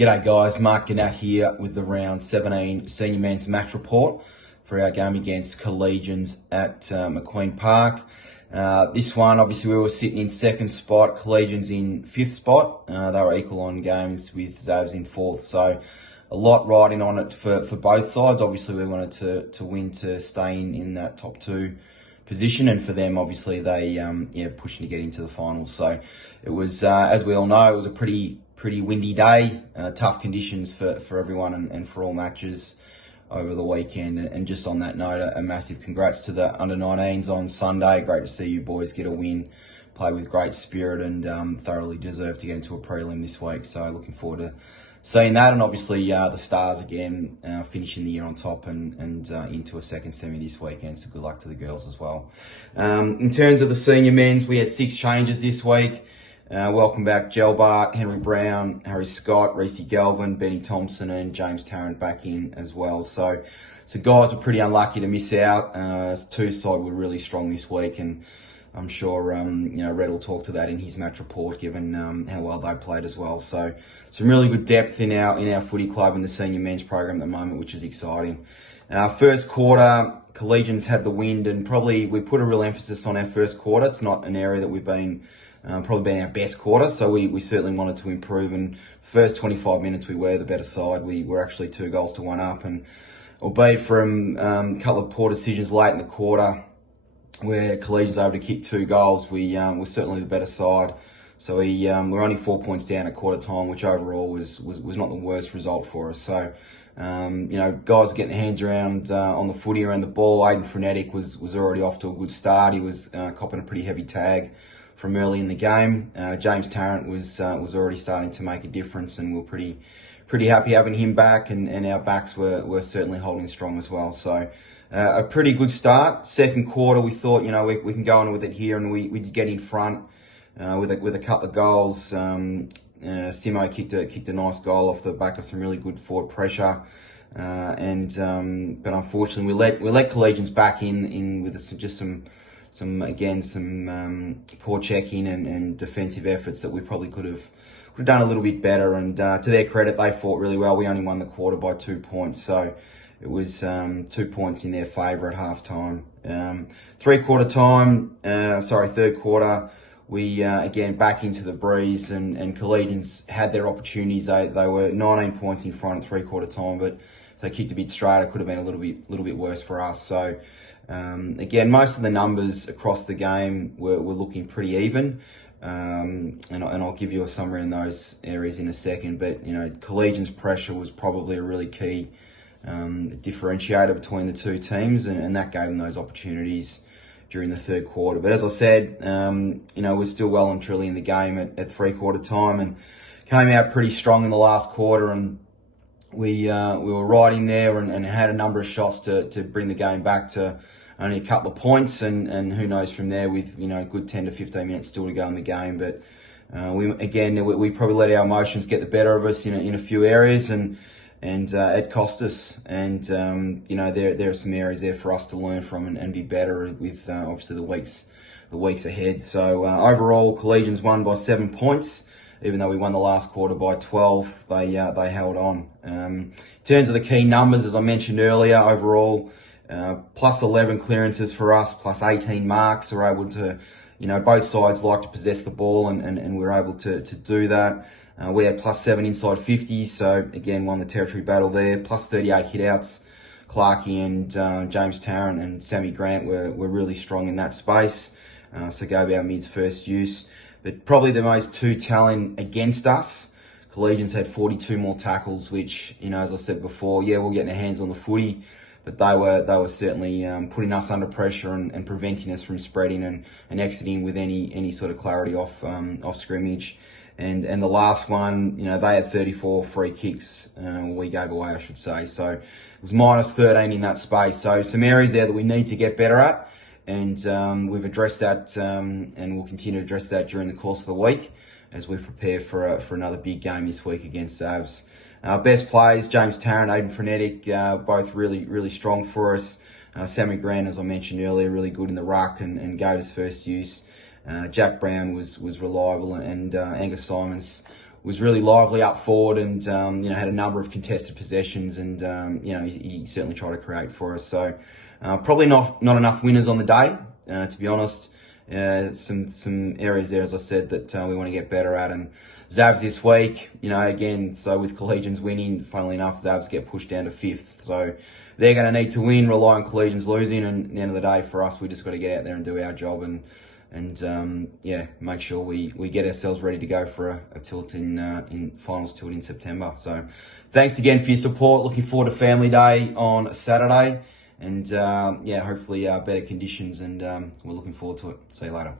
G'day guys, Mark and Nat here with the round 17 senior men's match report for our game against Collegians at McQueen Park. This one, obviously we were sitting in second spot, Collegians in fifth spot. They were equal on games with Zavs in fourth, so a lot riding on it for both sides. Obviously we wanted to win to stay in that top two position, and for them obviously they pushing to get into the finals. So it was, as we all know, it was a pretty windy day, tough conditions for everyone and for all matches over the weekend. And just on that note, a massive congrats to the under-19s on Sunday. Great to see you boys get a win, play with great spirit, and thoroughly deserve to get into a prelim this week. So looking forward to seeing that, and obviously the Stars again finishing the year on top and into a second semi this weekend. So good luck to the girls as well. In terms of the senior men's, we had 6 changes this week. Welcome back Gelbart, Henry Brown, Harry Scott, Reece Galvin, Benny Thompson, and James Tarrant back in as well. So guys were pretty unlucky to miss out. Two side were really strong this week, and I'm sure Red will talk to that in his match report, given how well they played as well. So some really good depth in our footy club and the senior men's program at the moment, which is exciting. First quarter, Collegians had the wind, and probably we put a real emphasis on our first quarter. It's not an area that we've been probably been our best quarter, so we certainly wanted to improve. And first 25 minutes we were the better side. We were actually 2 goals to 1 up, and albeit from a couple of poor decisions late in the quarter where Collegians were able to kick 2 goals, we were certainly the better side. So we were only 4 points down at quarter time, which overall was not the worst result for us. So guys were getting their hands around on the footy, around the ball. Aiden Frenetic was already off to a good start. He was copping a pretty heavy tag from early in the game. James Tarrant was already starting to make a difference, and we're pretty happy having him back, and our backs were certainly holding strong as well. So a pretty good start. Second quarter, we thought we can go on with it here, and we did get in front with a couple of goals. Simo kicked a nice goal off the back of some really good forward pressure, but unfortunately we let Collegians back in with some poor checking and defensive efforts that we probably could have done a little bit better. And to their credit, they fought really well. We only won the quarter by 2 points, so it was 2 points in their favour at half time. Third quarter, we again back into the breeze, and Collegians had their opportunities. They were 19 points in front at 3/4 time, but if they kicked a bit straight, it could have been a little bit worse for us. So again, most of the numbers across the game were looking pretty even, and I'll give you a summary in those areas in a second. But Collegians' pressure was probably a really key differentiator between the two teams, and that gave them those opportunities during the third quarter. But as I said, we're still well and truly in the game at 3/4 time, and came out pretty strong in the last quarter, and we were right in there and had a number of shots to bring the game back to only a couple of points, and who knows from there with good 10 to 15 minutes still to go in the game. But we probably let our emotions get the better of us in a few areas, and it cost us. And there are some areas there for us to learn from and be better with obviously the weeks ahead. So overall, Collegians won by 7 points. Even though we won the last quarter by 12, they held on. In terms of the key numbers, as I mentioned earlier, overall, plus 11 clearances for us, plus 18 marks. We're able to, both sides like to possess the ball, and we're able to do that. We had plus 7 inside 50s, so again, won the territory battle there. Plus 38 hitouts. Clarkey and James Tarrant and Sammy Grant were really strong in that space, so gave our mids first use. But probably the most telling against us, Collegians had 42 more tackles, which, as I said before, we're getting our hands on the footy, but they were certainly putting us under pressure and preventing us from spreading and exiting with any sort of clarity off scrimmage. And the last one, they had 34 free kicks, we gave away, I should say. So it was minus 13 in that space. So some areas there that we need to get better at. And we've addressed that, and we'll continue to address that during the course of the week as we prepare for another big game this week against Zavs. Best plays, James Tarrant, Aiden Frenetic, both really strong for us. Sammy Grant, as I mentioned earlier, really good in the ruck and gave us first use. Jack Brown was reliable, and Angus Simons was really lively up forward and, had a number of contested possessions and, he certainly tried to create for us. So probably not enough winners on the day, to be honest. Some areas there, as I said, that we want to get better at. And Zavs this week, again, so with Collegians winning, funnily enough, Zavs get pushed down to 5th. So they're going to need to win, rely on Collegians losing. And at the end of the day, for us, we just got to get out there and do our job and make sure we get ourselves ready to go for a tilt in finals tilt in September. So thanks again for your support. Looking forward to Family Day on Saturday. And hopefully better conditions, and we're looking forward to it. See you later.